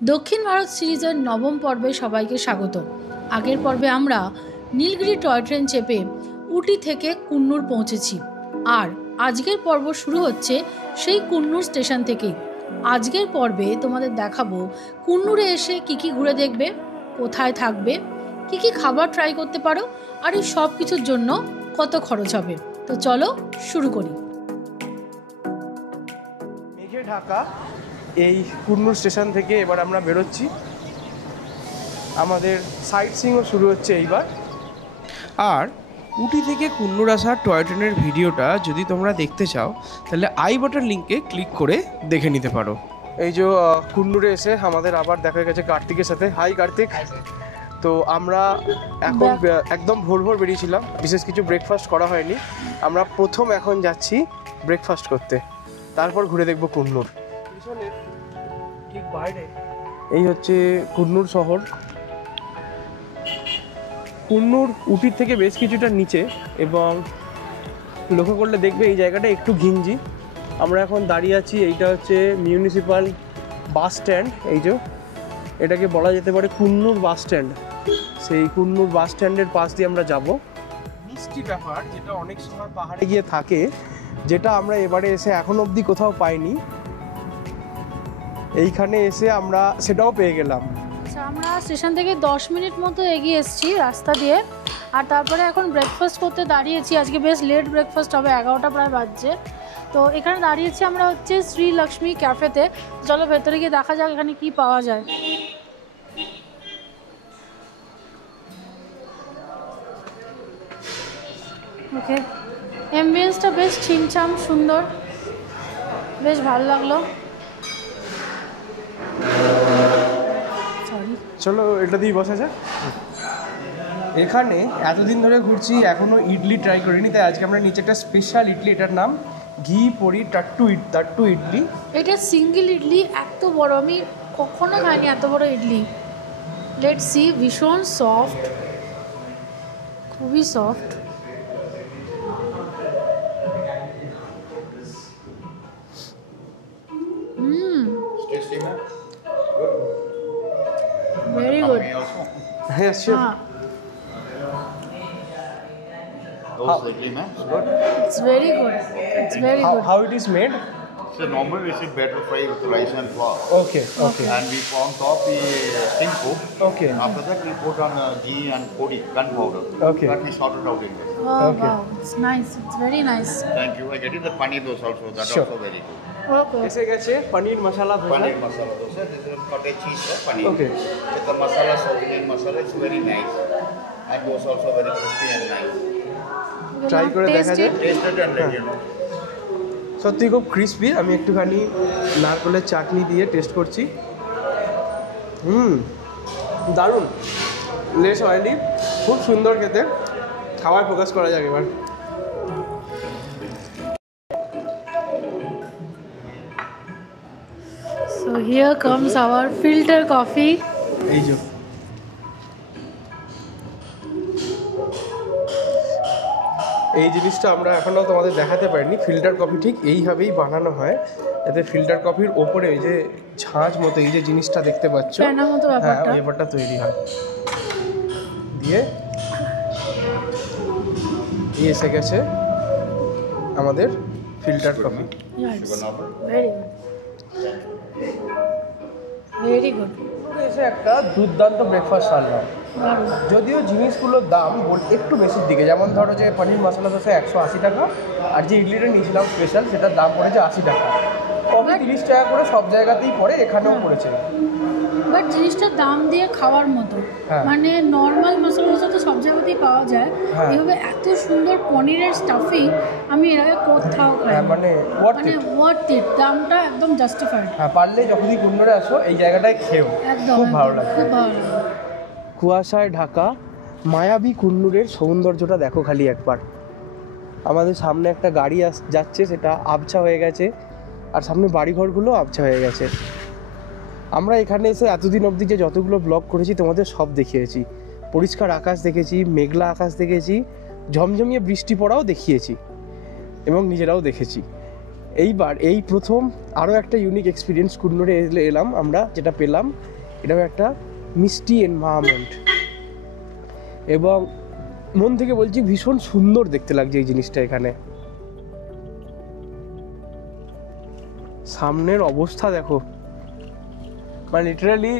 দক্ষিণ ভারত সিরিজের নবম পর্বে সবাইকে স্বাগত। আগের পর্বে আমরা নীলগিরি টয় ট্রেন চেপে উটি থেকে কুন্নুর পৌঁছেছি, আর আজকের পর্ব শুরু হচ্ছে সেই কুন্নুর স্টেশন থেকেই। আজকের পর্বে তোমাদের দেখাবো কুন্নুরে এসে কি কি ঘুরে দেখবে, কোথায় থাকবে, কি কি খাবার ট্রাই করতে পারো, আর এই সব কিছুর জন্য কত খরচ হবে। তো চলো শুরু করি। মেঘে ঢাকা এই কুন্নুর স্টেশন থেকে এবার আমরা বেরোচ্ছি। আমাদের সাইট সিইংও শুরু হচ্ছে এইবার। আর উটি থেকে কুন্নুর আসা টয় ট্রেনের ভিডিওটা যদি তোমরা দেখতে চাও তাহলে আই বাটন লিঙ্কে ক্লিক করে দেখে নিতে পারো। এই যে কুন্নুরে এসে আমাদের আবার দেখা গেছে কার্তিকের সাথে। হাই কার্তিক। তো আমরা এখন একদম ভোর ভোর বেরিয়েছিলাম, বিশেষ কিছু ব্রেকফাস্ট করা হয়নি। আমরা প্রথম এখন যাচ্ছি ব্রেকফাস্ট করতে, তারপর ঘুরে দেখবো কুন্নুর। ঠিক বাইরে এই হচ্ছে কুন্নুর শহর। কুন্নুর উটির থেকে বেশ কিছুটা নিচে, এবং লক্ষ্য করলে দেখবে এই জায়গাটা একটু ঘিঞ্জি। আমরা এখন দাঁড়িয়ে আছি, এইটা হচ্ছে মিউনিসিপ্যাল বাস স্ট্যান্ড। এই যে এটাকে বলা যেতে পারে কুন্নুর বাস স্ট্যান্ড। সেই কুন্নুর বাস স্ট্যান্ডের পাশ দিয়ে আমরা যাব। মিষ্টি ব্যাপার যেটা অনেক সময় পাহাড়ে গিয়ে থাকে, যেটা আমরা এবারে এসে এখন অবধি কোথাও পাইনি, এইখানে এসে আমরা সেটাও পেয়ে গেলাম। আচ্ছা, আমরা স্টেশন থেকে 10 মিনিট মতো এগিয়ে এসেছি রাস্তা দিয়ে, আর তারপরে এখন ব্রেকফাস্ট করতে দাঁড়িয়েছি। আজকে বেশ লেট ব্রেকফাস্ট হবে, 11টা প্রায় বাজছে। তো এখানে দাঁড়িয়েছি আমরা হচ্ছে শ্রী লক্ষ্মী ক্যাফেতে। চলো ভেতরে গিয়ে দেখা যাক এখানে কি পাওয়া যায়। ওকে, অ্যাম্বিয়েন্সটা বেশ ছিমছাম সুন্দর, বেশ ভালো লাগলো। চলো এটা দিয়ে বসা যাক। এখানে এতদিন ধরে ঘুরছি, এখনও ইডলি ট্রাই করিনি, তাই আজকে আমরা নিচে একটা স্পেশাল ইডলি, এটার নাম ঘি পড়ি টাট্টু ইডলি। এটা সিঙ্গেল ইডলি, এত বড় আমি কখনো খাইনি এত বড় ইডলি। লেটস সি, ভীষণ সফট, খুবই soft. Very good. Yes, sure. Those idli, man. It's good. It's very good. It's very good. How it is made? So normally we see batter fry with rice and flour. Okay. And we on top the steamed cook. Okay. After that we put on ghee and podi, gunpowder. Okay. That we sorted out in this. Oh, Okay. wow. It's nice. It's very nice. Thank you. I get it the paneer dosa also. That's Sure. also very good. Okay. এসে গেছে পনির masala dosa. Paneer masala dosa. This is cottage cheese paneer. Okay. With the masala, South Indian masala, it's very nice. And was also very crispy and nice. Try করে দেখা Taste যায়। it. Taste it and let you know. সত্যি খুব crispy. আমি একটুখানি নারকেলের চাটনি দিয়ে test করছি। দারুণ, লেস অয়েলি, খুব সুন্দর খেতে। খাওয়ায় ফোকাস করা যাক এবার। So here comes our filter coffee. এই যে এই জিনিসটা আমরা এখনও তোমাদের দেখাতে পারিনি। ফিল্টার কফি ঠিক এইভাবেই বানানো হয়। এতে ফিল্টার কফির ওপরে এই যে ঝাঁঝ মতো এই যে জিনিসটা দেখতে পাচ্ছ, ফেনার মতো হ্যাঁ, ব্যাপারটা। ওই ব্যাপারটা তৈরি হয়। দিয়ে এই এসে গেছে আমাদের filter coffee. Yes. Very good. Very good. এসে একটা দুর্দান্ত ব্রেকফাস্ট সারলাম। দারুণ। যদিও জিনিসগুলোর দাম একটু বেশির দিকে, যেমন ধরো যে পনির মশলা দোসা 180 টাকা, আর যে ইডলিটা নিয়েছিলাম স্পেশাল সেটার দাম পড়েছে 80 টাকা। কফি 30 টাকা করে সব জায়গাতেই পড়ে, এখানেও পড়েছে। বাট জিনিসটা দাম দিয়ে খাওয়ার মতো। হ্যাঁ। মানে নর্মাল মশলা টশলা তো সব জায়গাতেই পাওয়া যায়, হ্যাঁ। এভাবে এত সুন্দর পনিরের স্টাফিং আমি এর আগে কোথাও খাই। মানে ওয়ার্থ মানে ইট। ওয়ার্থ ইট, দামটা একদম জাস্টিফাইড। হ্যাঁ, পারলে যখনই কুন্নুরে আসো এই জায়গাটায় খেও, একদম খুব ভালো লাগে। খুব ভালো লাগে। কুয়াশায় ঢাকা মায়াবী কুন্নুরের সৌন্দর্যটা দেখো খালি একবার। আমাদের সামনে একটা গাড়ি যাচ্ছে, সেটা আবছা হয়ে গেছে, আর সামনে বাড়িঘরগুলো আবছা হয়ে গেছে। আমরা এখানে এসে এতদিন অবধি যে যতগুলো ব্লগ করেছি তোমাদের সব দেখিয়েছি। পরিষ্কার আকাশ দেখেছি, মেঘলা আকাশ দেখেছি, ঝমঝমিয়ে বৃষ্টি পড়াও দেখিয়েছি, এবং নিজেরাও দেখেছি। এইবার এই প্রথম আরও একটা ইউনিক এক্সপিরিয়েন্স কুন্নুরে এলাম আমরা, যেটা পেলাম এটাও একটা মিষ্টি এনভায়রনমেন্ট, এবং মন থেকে বলছি ভীষণ সুন্দর দেখতে লাগছে এই জিনিসটা। এখানে সামনের অবস্থা দেখো, মানে লিটারালি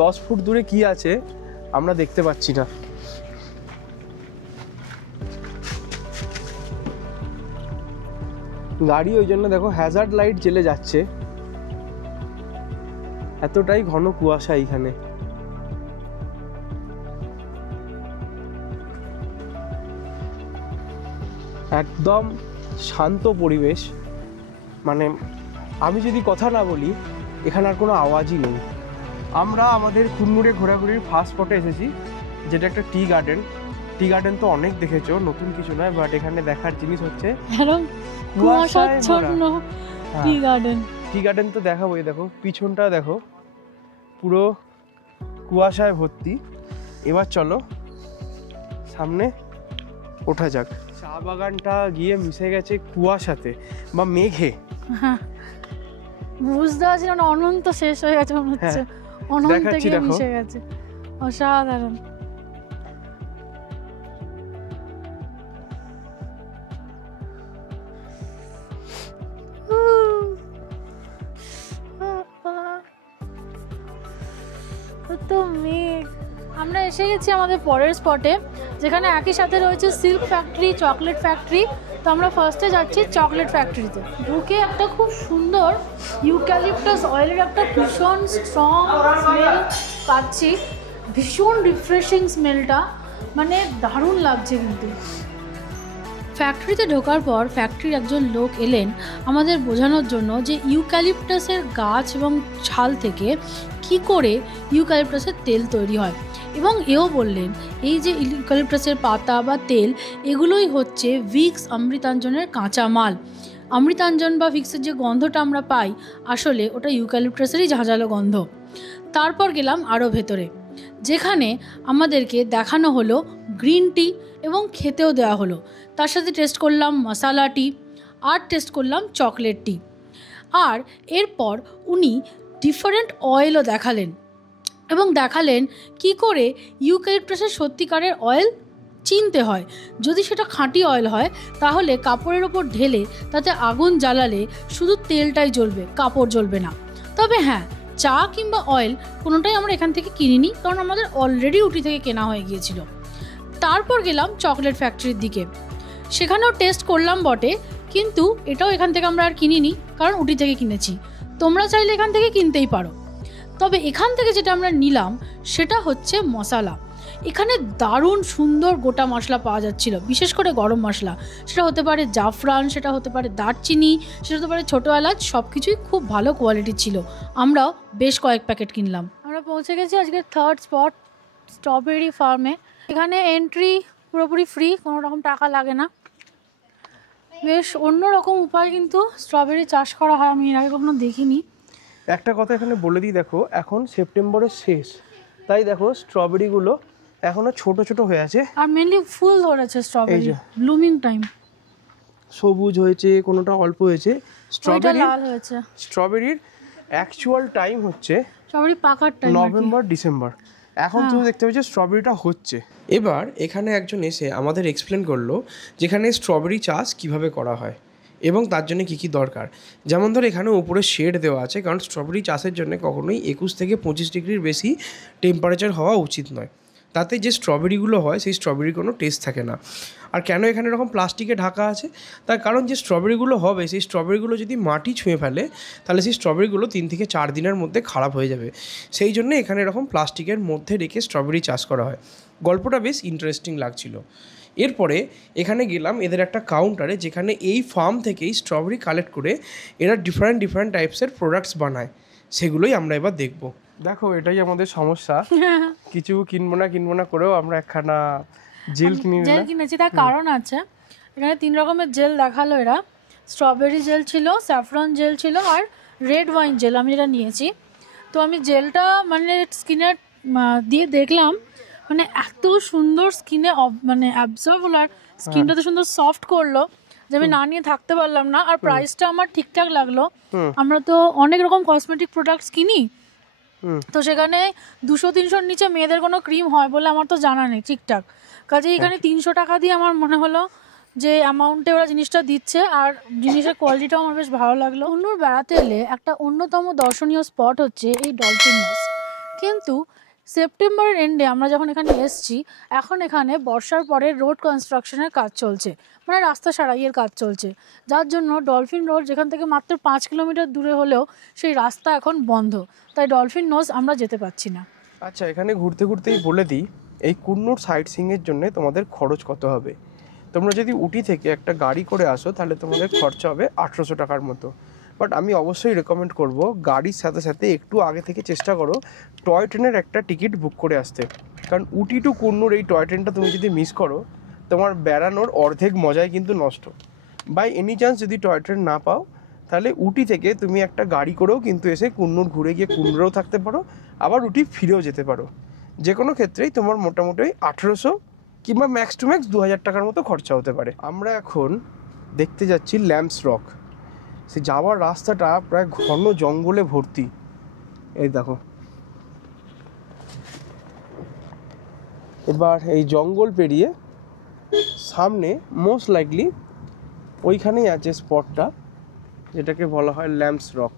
10 ফুট দূরে কি আছে আমরা দেখতে পাচ্ছি না। গাড়ি ওই জন্য দেখো হ্যাজার্ড লাইট জ্বেলে যাচ্ছে, এতটাই ঘন কুয়াশা এইখানে। একদম শান্ত পরিবেশ, মানে আমি যদি কথা না বলি এখানে আর কোনো আওয়াজই নেই। আমরা আমাদের কুন্নুরে ঘোরাঘুরির ফার্স্ট স্পটে এসেছি, যেটা একটা টি গার্ডেন। টি গার্ডেন তো অনেক দেখেছো, নতুন কিছু নয়, বাট এখানে দেখার জিনিস হচ্ছে কুয়াশাচ্ছন্ন টি গার্ডেন। টি গার্ডেন তো দেখাবোই, দেখো পিছনটা দেখো পুরো কুয়াশায় ভর্তি। এবার চলো সামনে ওঠা যাক। চা বাগানটা গিয়ে মিশে গেছে কুয়াশাতে বা মেঘে। বুঝতে পারছি না, অনন্ত শেষ হয়ে গেছে মনে হচ্ছে, অনন্ত গিয়ে মিশে গেছে। অসাধারণ। তো মেঘ। আমরা এসে গেছি আমাদের পরের স্পটে, যেখানে একই সাথে রয়েছে সিল্ক ফ্যাক্টরি, চকলেট ফ্যাক্টরি। তো আমরা ফার্স্টে যাচ্ছি চকলেট ফ্যাক্টরিতে। ঢুকে একটা খুব সুন্দর ইউক্যালিপটাস অয়েলের একটা ভীষণ স্ট্রং স্মেল পাচ্ছি, ভীষণ রিফ্রেশিং স্মেলটা, মানে দারুণ লাগছে। কিন্তু ফ্যাক্টরিতে ঢোকার পর ফ্যাক্টরির একজন লোক এলেন আমাদের বোঝানোর জন্য যে ইউক্যালিপটাসের গাছ এবং ছাল থেকে কি করে ইউক্যালিপটাসের তেল তৈরি হয়, এবং এও বললেন এই যে ইউক্যালিপটাসের পাতা বা তেল, এগুলোই হচ্ছে ভিক্স অমৃতাঞ্জনের কাঁচা মাল। অমৃতাঞ্জন বা ভিক্সের যে গন্ধটা আমরা পাই, আসলে ওটা ইউক্যালিপটাসেরই ঝাঁঝালো গন্ধ। তারপর গেলাম আরও ভেতরে, যেখানে আমাদেরকে দেখানো হলো গ্রিন টি এবং খেতেও দেওয়া হলো। তার সাথে টেস্ট করলাম মশালা টি আর টেস্ট করলাম চকলেট টি। আর এরপর উনি ডিফারেন্ট অয়েলও দেখালেন, এবং দেখালেন কি করে ইউক্যালিপটাসের সত্যিকারের অয়েল চিনতে হয়। যদি সেটা খাঁটি অয়েল হয় তাহলে কাপড়ের ওপর ঢেলে তাতে আগুন জ্বালালে শুধু তেলটাই জ্বলবে, কাপড় জ্বলবে না। তবে হ্যাঁ, চা কিংবা অয়েল কোনোটাই আমরা এখান থেকে কিনিনি, কারণ আমাদের অলরেডি উটি থেকে কেনা হয়ে গিয়েছিল। তারপর গেলাম চকলেট ফ্যাক্টরির দিকে, সেখানেও টেস্ট করলাম বটে, কিন্তু এটাও এখান থেকে আমরা আর কিনিনি, কারণ উটি থেকে কিনেছি। তোমরা চাইলে এখান থেকে কিনতেই পারো। তবে এখান থেকে যেটা আমরা নিলাম সেটা হচ্ছে মশলা। এখানে দারুণ সুন্দর গোটা মশলা পাওয়া যাচ্ছিল, বিশেষ করে গরম মশলা। সেটা হতে পারে জাফরান, সেটা হতে পারে দারচিনি, সেটা হতে পারে ছোটো এলাচ, সব কিছুই খুব ভালো কোয়ালিটির ছিল। আমরাও বেশ কয়েক প্যাকেট কিনলাম। আমরা পৌঁছে গেছি আজকে থার্ড স্পট, স্ট্রবেরি ফার্মে। এখানে এন্ট্রি পুরোপুরি ফ্রি, কোনো রকম টাকা লাগে না। বেশ অন্যরকম উপায় কিন্তু স্ট্রবেরি চাষ করা হয়, আমি এর আগে কখনো দেখিনি। একটা কথা এখানে বলে দিই, দেখো এখন সেপ্টেম্বরের শেষ, তাই দেখো স্ট্রবেরিগুলো এখনো ছোট ছোট হয়ে আছে, আর মেনলি ফুল ধরেছে স্ট্রবেরি, ব্লুমিং টাইম। সবুজ হয়েছে, কোনোটা অল্প হয়েছে। স্ট্রবেরির অ্যাকচুয়াল টাইম হচ্ছে স্ট্রবেরি পাকার টাইম নভেম্বর ডিসেম্বর। এখন তুমি দেখতে পাচ্ছ স্ট্রবেরিটা হচ্ছে। এবার এখানে একজন এসে আমাদের এক্সপ্লেন করলো যেখানে স্ট্রবেরি চাষ কিভাবে করা হয় এবং তার জন্য কী কী দরকার। যেমন ধর এখানে উপরে শেড দেওয়া আছে, কারণ স্ট্রবেরি চাষের জন্য কখনোই 21 থেকে 25 ডিগ্রির বেশি টেম্পারেচার হওয়া উচিত নয়। তাতে যে স্ট্রবেরিগুলো হয় সেই স্ট্রবেরির কোনো টেস্ট থাকে না। আর কেন এখানে এরকম প্লাস্টিকে ঢাকা আছে, তার কারণ যে স্ট্রবেরিগুলো হবে সেই স্ট্রবেরিগুলো যদি মাটি ছুঁয়ে ফেলে তাহলে সেই স্ট্রবেরিগুলো 3 থেকে 4 দিনের মধ্যে খারাপ হয়ে যাবে। সেই জন্য এখানে এরকম প্লাস্টিকের মধ্যে রেখে স্ট্রবেরি চাষ করা হয়। গল্পটা বেশ ইন্টারেস্টিং লাগছিল। এরপরে এখানে গেলাম এদের একটা কাউন্টারে, যেখানে এই ফার্ম থেকেই স্ট্রবেরি কালেক্ট করে এরা ডিফারেন্ট টাইপসের প্রোডাক্টস বানায়, সেগুলোই আমরা এবার দেখব। দেখো এটাই আমাদের সমস্যা, কিছু কিনবো না করেও আমরা একখানা জেল কিনেছি। তার কারণ আছে, এখানে 3 রকমের জেল দেখালো এরা। স্ট্রবেরি জেল ছিল, স্যাফরন জেল ছিল, আর রেড ওয়াইন জেল আমি যেটা নিয়েছি। তো আমি জেলটা মানে স্কিনে দিয়ে দেখলাম, মানে এত সুন্দর স্কিনে মানে অ্যাবজর্ব হলো, আর স্কিনটা তো সুন্দর সফট করলো। যে আমি না নিয়ে থাকতে পারলাম না। আর প্রাইসটা আমার ঠিকঠাক লাগলো। আমরা তো অনেক রকম কসমেটিক প্রোডাক্টস কিনি, তো সেখানে 200-300-র নিচে মেয়েদের কোনো ক্রিম হয় বলে আমার তো জানা নেই ঠিকঠাক। কাজে এখানে 300 টাকা দিয়ে আমার মনে হলো যে অ্যামাউন্টে ওরা জিনিসটা দিচ্ছে, আর জিনিসের কোয়ালিটিটাও আমার বেশ ভালো লাগলো। কুন্নুর বেড়াতে এলে একটা অন্যতম দর্শনীয় স্পট হচ্ছে এই ডলফিন নস। কিন্তু সেপ্টেম্বরের এন্ডে আমরা যখন এখানে এসেছি, এখন এখানে বর্ষার পরে রোড কনস্ট্রাকশনের কাজ চলছে, মানে রাস্তা সারাইয়ের কাজ চলছে, যার জন্য ডলফিন রোড যেখান থেকে মাত্র 5 কিলোমিটার দূরে হলেও সেই রাস্তা এখন বন্ধ, তাই ডলফিন নোজ আমরা যেতে পারছি না। আচ্ছা, এখানে ঘুরতে ঘুরতেই বলে দিই, এই কুন্নুর সাইট সিইংয়ের জন্য তোমাদের খরচ কত হবে। তোমরা যদি উটি থেকে একটা গাড়ি করে আসো তাহলে তোমাদের খরচা হবে 800 টাকার মতো। বাট আমি অবশ্যই রেকমেন্ড করব গাড়ির সাথে সাথে একটু আগে থেকে চেষ্টা করো টয় ট্রেনের একটা টিকিট বুক করে আসতে, কারণ উটি টু কুন্নুর এই টয় ট্রেনটা তুমি যদি মিস করো তোমার বেড়ানোর অর্ধেক মজাই কিন্তু নষ্ট। বাই এনি চান্স যদি টয় ট্রেন না পাও তাহলে উটি থেকে তুমি একটা গাড়ি করেও কিন্তু এসে কুন্নুর ঘুরে গিয়ে কুন্নুরেও থাকতে পারো, আবার উটি ফিরেও যেতে পারো। যে কোনো ক্ষেত্রেই তোমার মোটামুটি 1800 কিংবা ম্যাক্স টু ম্যাক্স 2000 টাকার মতো খরচা হতে পারে। আমরা এখন দেখতে যাচ্ছি ল্যাম্পস রক। সে যাওয়ার রাস্তাটা প্রায় ঘন জঙ্গলে ভর্তি। এই দেখো, এবার এই জঙ্গল পেরিয়ে সামনে মোস্ট লাইকলি ওইখানেই আছে স্পটটা যেটাকে বলা হয় ল্যাম্পস রক।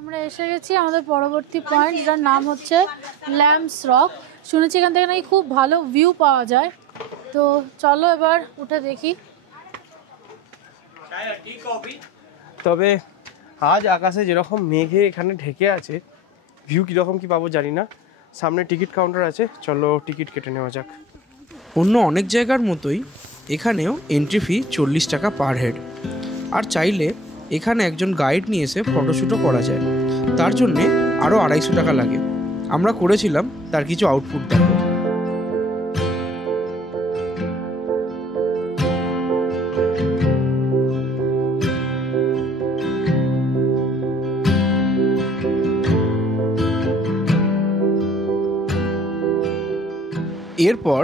আমরা এসে গেছি আমাদের পরবর্তী পয়েন্ট, যার নাম হচ্ছে ল্যাম্পস রক। শুনেছি এখান থেকে নাকি খুব ভালো ভিউ পাওয়া যায়, তো চলো এবার উঠে দেখি। তবে আজ আকাশে যেরকম মেঘে এখানে ঢেকে আছে, ভিউ কীরকম কী পাবো জানি না। সামনে টিকিট কাউন্টার আছে, চলো টিকিট কেটে নেওয়া যাক। অন্য অনেক জায়গার মতোই এখানেও এন্ট্রি ফি 40 টাকা পার হেড। আর চাইলে এখানে একজন গাইড নিয়ে এসে ফটোশ্যুটও করা যায়, তার জন্যে আরও 250 টাকা লাগে। আমরা করেছিলাম, তার কিছু আউটপুট দেখো। এরপর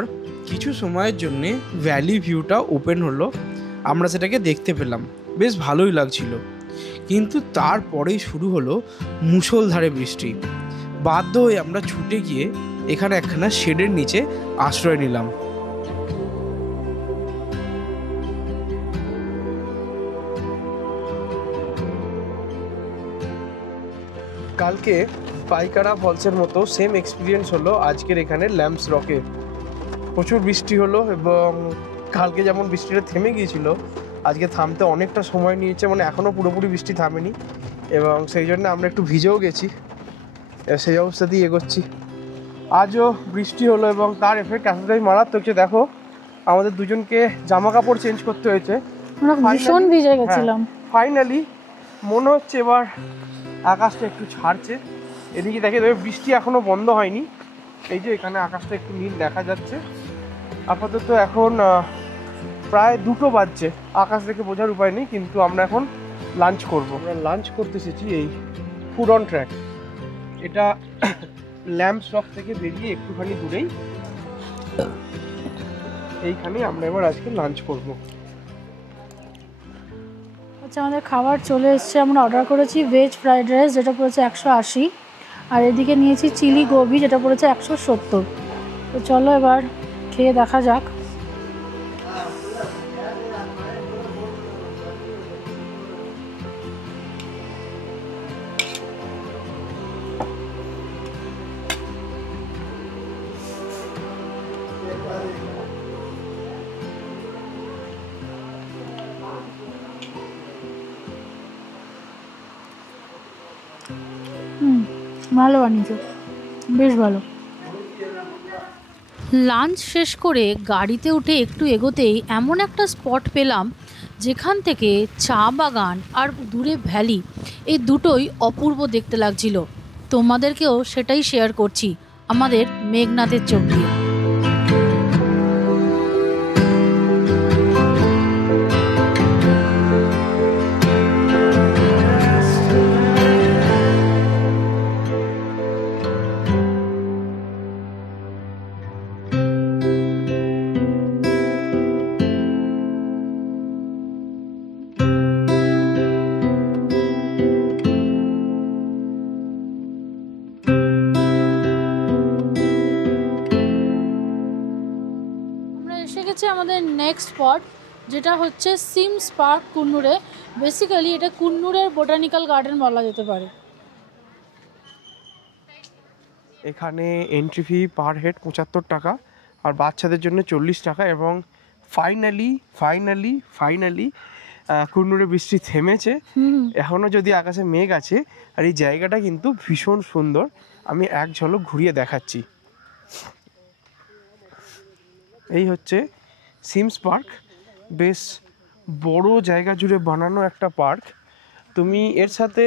কিছু সময়ের জন্যে ভ্যালি ভিউটা ওপেন হলো, আমরা সেটাকে দেখতে পেলাম, বেশ ভালোই লাগছিল। কিন্তু তারপরেই শুরু হলো মুষলধারে বৃষ্টি। বাধ্য হয়ে আমরা ছুটে গিয়ে এখানে একখানা শেডের নিচে আশ্রয় নিলাম। কালকে পাইকারা ফলসের মতো সেম এক্সপিরিয়েন্স হলো আজকের এখানে ল্যাম্পস রকে। প্রচুর বৃষ্টি হলো এবং কালকে যেমন বৃষ্টিটা থেমে গিয়েছিল, আজকে থামতে অনেকটা সময় নিয়েছে, মানে এখনও পুরোপুরি বৃষ্টি থামেনি, এবং সেই জন্য আমরা একটু ভিজেও গেছি, সেই অবস্থাতেই এগোচ্ছি। আজও বৃষ্টি হলো এবং তার এফেক্ট এতটাই মারাত্মক যে দেখো আমাদের দুজনকে জামা কাপড় চেঞ্জ করতে হয়েছে। ভীষণ ভিজে গেছিলাম। ফাইনালি মনে হচ্ছে এবার আকাশটা একটু ছাড়ছে। এদিকে দেখে বৃষ্টি এখনও বন্ধ হয়নি, এই যে এখানে আকাশটা একটু নীল দেখা যাচ্ছে। আপাতত এখন প্রায় 2টো বাজছে, আকাশ দেখে বোঝার উপায় নেই, কিন্তু আমরা এখন লাঞ্চ করবো। আমরা লাঞ্চ করতে এসেছি এই ফুড অন ট্র্যাক। এটা ল্যাম্পস রক থেকে বেরিয়ে একটুখানি দূরেই, এইখানে আমরা এবার আজকে লাঞ্চ করব। আচ্ছা, আমাদের খাবার চলে এসছে। আমরা অর্ডার করেছি ভেজ ফ্রাইড রাইস, যেটা পড়েছে 180, আর এদিকে নিয়েছি চিলি গোবি, যেটা পড়েছে 170। তো চলো এবার খেয়ে দেখা যাক। ভালো বানিয়েছো, বেশ ভালো। লাঞ্চ শেষ করে গাড়িতে উঠে একটু এগোতেই এমন একটা স্পট পেলাম যেখান থেকে চা বাগান আর দূরে ভ্যালি, এই দুটোই অপূর্ব দেখতে লাগছিল। তোমাদেরকেও সেটাই শেয়ার করছি আমাদের মেঘনাথের চোখ দিয়ে। আমাদের নেক্সট স্পট, যেটা হচ্ছে সিমস পার্ক কুন্নুরে। বেসিক্যালি এটা কুন্নুরের বোটানিক্যাল গার্ডেন বলা যেতে পারে। এখানে এন্ট্রি ফি পার হেড 75 টাকা আর বাচ্চাদের জন্য 40 টাকা। এবং ফাইনালি কুন্নুরে বৃষ্টি থেমেছে। এখনও যদি আকাশে মেঘ আছে, আর এই জায়গাটা কিন্তু ভীষণ সুন্দর। আমি এক ঝলক ঘুরিয়ে দেখাচ্ছি। এই হচ্ছে সিমস পার্ক, বেশ বড় জায়গা জুড়ে বানানো একটা পার্ক। তুমি এর সাথে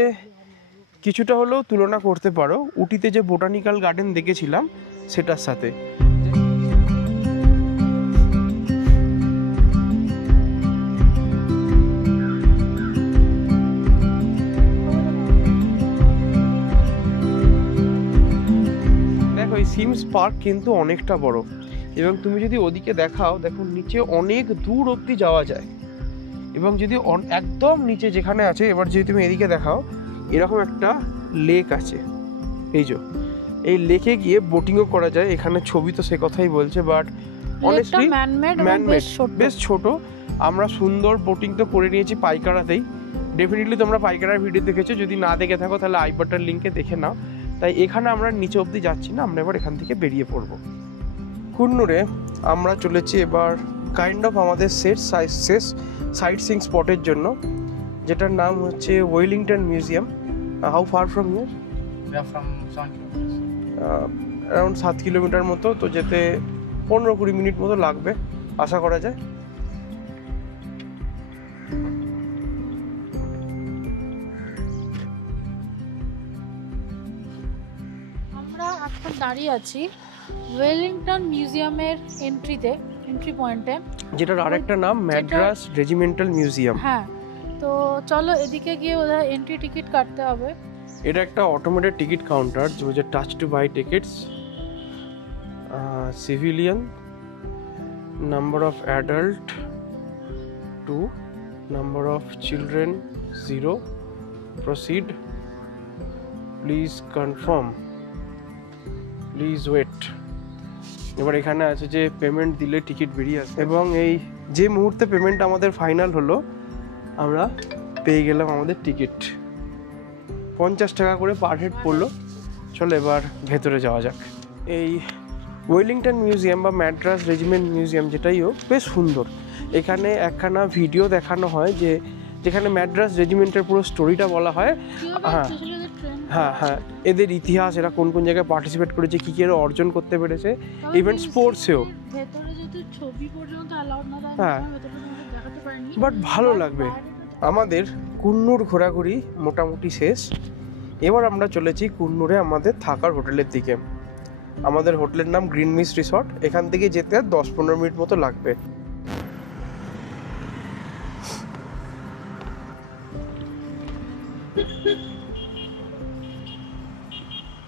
কিছুটা হলেও তুলনা করতে পারো উটিতে যে বোটানিক্যাল গার্ডেন দেখেছিলাম সেটার সাথে। দেখো এই সিমস পার্ক কিন্তু অনেকটা বড়, এবং তুমি যদি ওদিকে দেখাও, দেখো নিচে অনেক দূর অবধি যাওয়া যায়। এবং যদি একদম নিচে যেখানে আছে, এবার যদি তুমি এদিকে দেখাও, এরকম একটা লেক আছে। এই লেকে গিয়ে বোটিংও করা যায়। এখানে ছবি তো সে কথাই বলছে, বাট অনেস্টলি ম্যানমেড, বেশ ছোট। আমরা সুন্দর বোটিং তো করে নিয়েছি পাইকারাতেই। ডেফিনেটলি তোমরা পাইকারার ভিডিও দেখেছো, যদি না দেখে থাকো তাহলে আই বাটন লিঙ্কে দেখে নাও। তাই এখানে আমরা নিচে অবধি যাচ্ছি না, আমরা এবার এখান থেকে বেরিয়ে পড়বো। কুন্নুরে আমরা চলেছি এবার কাইন্ড অফ আমাদের শেষ সাইট সিইং স্পটের জন্য, যেটার নাম হচ্ছে Wellington museum. How far from here? We are from 7 kilometers. Around 7 kilometre মতো, তো যেতে 15-20 মিনিট মতো লাগবে আশা করা যায়। আমরা এখন দাঁড়িয়ে আছি ওয়েলিংটন মিউজিয়ামের এন্ট্রি পয়েন্টে, যেটার আরেকটা নাম ম্যাড্রাস রেজিমেন্টাল মিউজিয়াম। হ্যাঁ, তো চলো এদিকে গিয়ে ওদের এন্ট্রি টিকিট কাটতে হবে। এটা একটা অটোমেটেড টিকিট কাউন্টার, যে touch to buy tickets. Civilian, number of adult 2, number of children 0, proceed, please confirm, please wait. এবার এখানে আছে যে পেমেন্ট দিলে টিকিট বেরিয়ে আসে, এবং এই যে মুহূর্তে পেমেন্ট আমাদের ফাইনাল হলো, আমরা পেয়ে গেলাম আমাদের টিকিট। 50 টাকা করে পার হেড পড়লো। চলো এবার ভেতরে যাওয়া যাক। এই ওয়েলিংটন মিউজিয়াম বা ম্যাড্রাস রেজিমেন্ট মিউজিয়াম যেটাই হোক, বেশ সুন্দর। এখানে একখানা ভিডিও দেখানো হয় যেখানে ম্যাড্রাস রেজিমেন্টের পুরো স্টোরিটা বলা হয়। হ্যাঁ, এদের ইতিহাস, এরা কোন কোন জায়গায় পার্টিসিপেট করেছে, কী কী এরা অর্জন করতে পেরেছে, ইভেন স্পোর্টসেও। হ্যাঁ, বাট ভালো লাগবে। আমাদের কুন্নুর ঘোরাঘুরি মোটামুটি শেষ। এবার আমরা চলেছি কুন্নুরে আমাদের থাকার হোটেলের দিকে। আমাদের হোটেলের নাম গ্রিন মিস্ট রিসর্ট। এখান থেকে যেতে 10-15 মিনিট মতো লাগবে।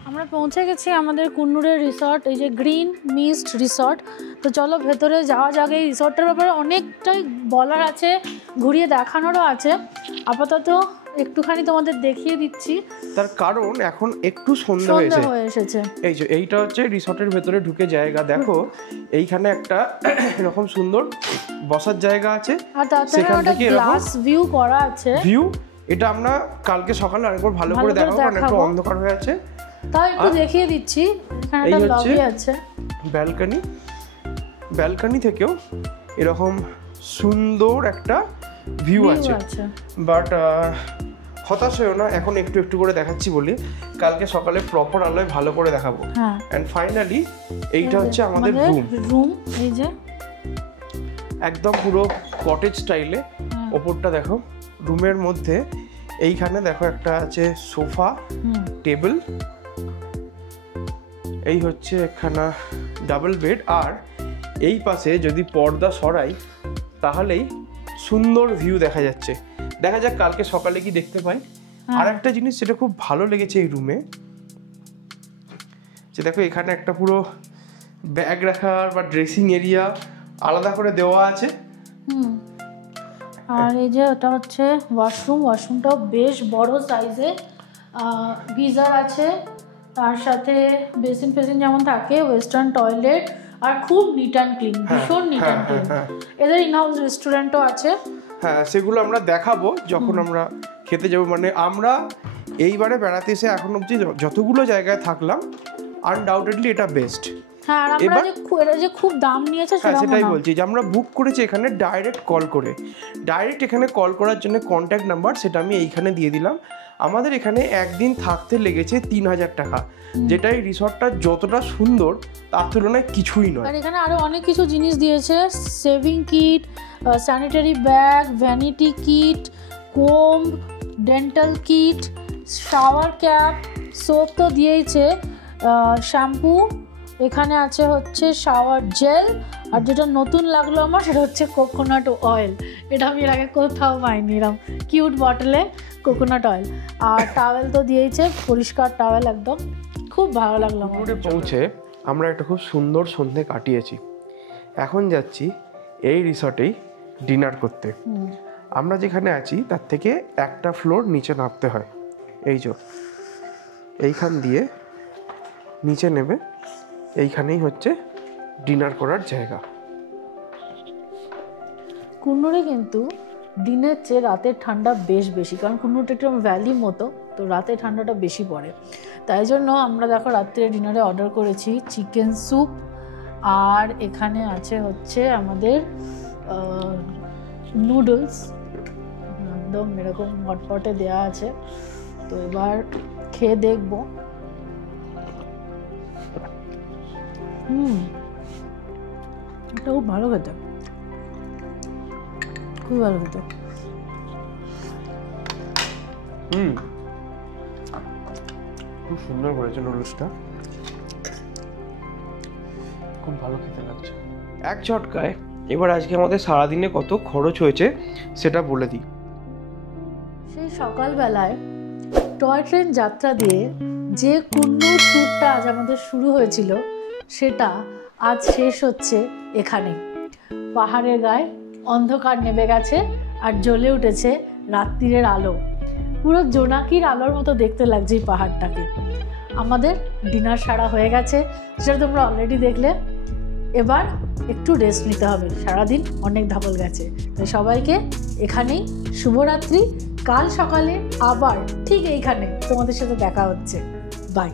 আমরা পৌঁছে গেছি আমাদের কুন্নুরের রিসর্ট, এই যে গ্রিন মিস্ট রিসর্ট। তো চলো ভেতরে যাওয়া যাক। এই রিসর্টটার ব্যাপারে অনেকটাই বলার আছে, ঘুরিয়ে দেখানোরও আছে। আপাতত একটুখানি তোমাদের দেখিয়ে দিচ্ছি, তার কারণ এখন একটু সন্ধ্যা হয়ে এসেছে। এইটা হচ্ছে রিসর্টের ভেতরে ঢুকে জায়গা। দেখো এইখানে একটা এরকম সুন্দর বসার জায়গা আছে, আর সেখান থেকে গ্লাস ভিউ করা আছে। এটা আমরা কালকে সকালে আরেকবার ভালো করে দেখাবো, কারণ একটু অন্ধকার হয়ে আছে। তাই একটু দেখিয়ে দিচ্ছি। এখানে একটা লবি আছে, ব্যালকনি থেকেও এরকম সুন্দর একটা ভিউ আছে। বাট হতাশ হয়েও না, এখন একটু একটু করে দেখাচ্ছি বলি, কালকে সকালে প্রপার আলোয় ভালো করে দেখাবো। এন্ড ফাইনালি এইটা হচ্ছে আমাদের রুম। এই যে একদম পুরো কটেজ স্টাইলে। ওপরটা দেখো, রুমের মধ্যে এইখানে দেখো একটা আছে সোফা, টেবিল, এই হচ্ছে একখানা ডাবল বেড। আর এই পাশে যদি পর্দা সরাই তাহলেই সুন্দর ভিউ দেখা যাচ্ছে। দেখা যাক কালকে সকালে কি দেখতে পাই। আর একটা জিনিস যেটা খুব ভালো লেগেছে এই রুমে, যে দেখো এখানে একটা পুরো ব্যাগ রাখার বা ড্রেসিং এরিয়া আলাদা করে দেওয়া আছে। আর এই যে ওটা হচ্ছে ওয়াশরুমটাও বেশ বড় সাইজে। গিজার আছে, তার সাথে বেসিন যেমন থাকে, ওয়েস্টার্ন টয়লেট, আর খুব নিট অ্যান্ড ক্লিন, ভীষণ নিট অ্যান্ড ক্লিন। এদের ইনহাউস রেস্টুরেন্টও আছে। হ্যাঁ, সেগুলো আমরা দেখাবো যখন আমরা খেতে যাবো। মানে আমরা এইবারে বেড়াতে এসে এখন অবধি যতগুলো জায়গায় থাকলাম, আনডাউটেডলি এটা বেস্ট। হ্যাঁ, আর আমরা যে খুব দাম নিয়েছে সেটাই বলছি, যে আমরা বুক করেছি এখানে ডাইরেক্ট কল করে। ডাইরেক্ট এখানে কল করার জন্য কন্ট্যাক্ট নাম্বার সেটা আমি এইখানে দিয়ে দিলাম। আমাদের এখানে একদিন থাকতে লেগেছে 3000 টাকা, যেটা এই রিসর্টটা যতটা সুন্দর তার তুলনায় কিছুই নয়। আর এখানে আরো অনেক কিছু জিনিস দিয়েছে, shaving kit, sanitary bag, vanity kit, comb, dental kit, shower cap, soap তো দিয়েছে, শ্যাম্পু, এখানে আছে হচ্ছে শাওয়ার জেল, আর যেটা নতুন লাগলো আমার সেটা হচ্ছে কোকোনাট অয়েল। এটা আমি এর আগে কোথাও পাইনি, এরকম কিউট বটলে কোকোনাট অয়েল। আর টাওয়েল তো দিয়েছে, পরিষ্কার টাওয়েল একদম, খুব ভালো লাগলো আমার। পৌঁছে আমরা একটা খুব সুন্দর সন্ধে কাটিয়েছি। এখন যাচ্ছি এই রিসর্টেই ডিনার করতে। আমরা যেখানে আছি তার থেকে একটা ফ্লোর নিচে নামতে হয়। এই যে এইখান দিয়ে নিচে নেবে, এইখানেই হচ্ছে ডিনার করার জায়গা। কুন্নুরে কিন্তু দিনের চেয়ে রাতের ঠান্ডা বেশ বেশি, কারণ কুন্নুরটা একটু ভ্যালি মতো, তো রাতে ঠান্ডাটা বেশি পড়ে। তাই জন্য আমরা দেখো রাত্রে ডিনারে অর্ডার করেছি চিকেন স্যুপ, আর এখানে আছে হচ্ছে আমাদের নুডলস, একদম এরকম হটপটে দেওয়া আছে। তো এবার খেয়ে দেখবো। এটা খুব ভালো খেতে, খুব ভালো খেতে। খুব সুন্দর করেছে নুডলসটা, খুব ভালো খেতে লাগছে এক ঝটকায়। এবার আজকে আমাদের সারাদিনে কত খরচ হয়েছে সেটা বলে দিই। সেই সকালবেলায় টয় ট্রেন যাত্রা দিয়ে যে কুন্নুর ট্যুরটা আজ আমাদের শুরু হয়েছিল, সেটা আজ শেষ হচ্ছে এখানে। পাহাড়ের গায়ে অন্ধকার নেমে গেছে আর জ্বলে উঠেছে রাত্রিরের আলো, পুরো জোনাকির আলোর মতো দেখতে লাগছে এই পাহাড়টাকে। আমাদের ডিনার সারা হয়ে গেছে, সেটা তোমরা অলরেডি দেখলে। এবার একটু রেস্ট নিতে হবে, সারাদিন অনেক ধাবল গেছে। তাই সবাইকে এখানেই শুভরাত্রি। কাল সকালে আবার ঠিক এইখানে তোমাদের সাথে দেখা হচ্ছে। বাই।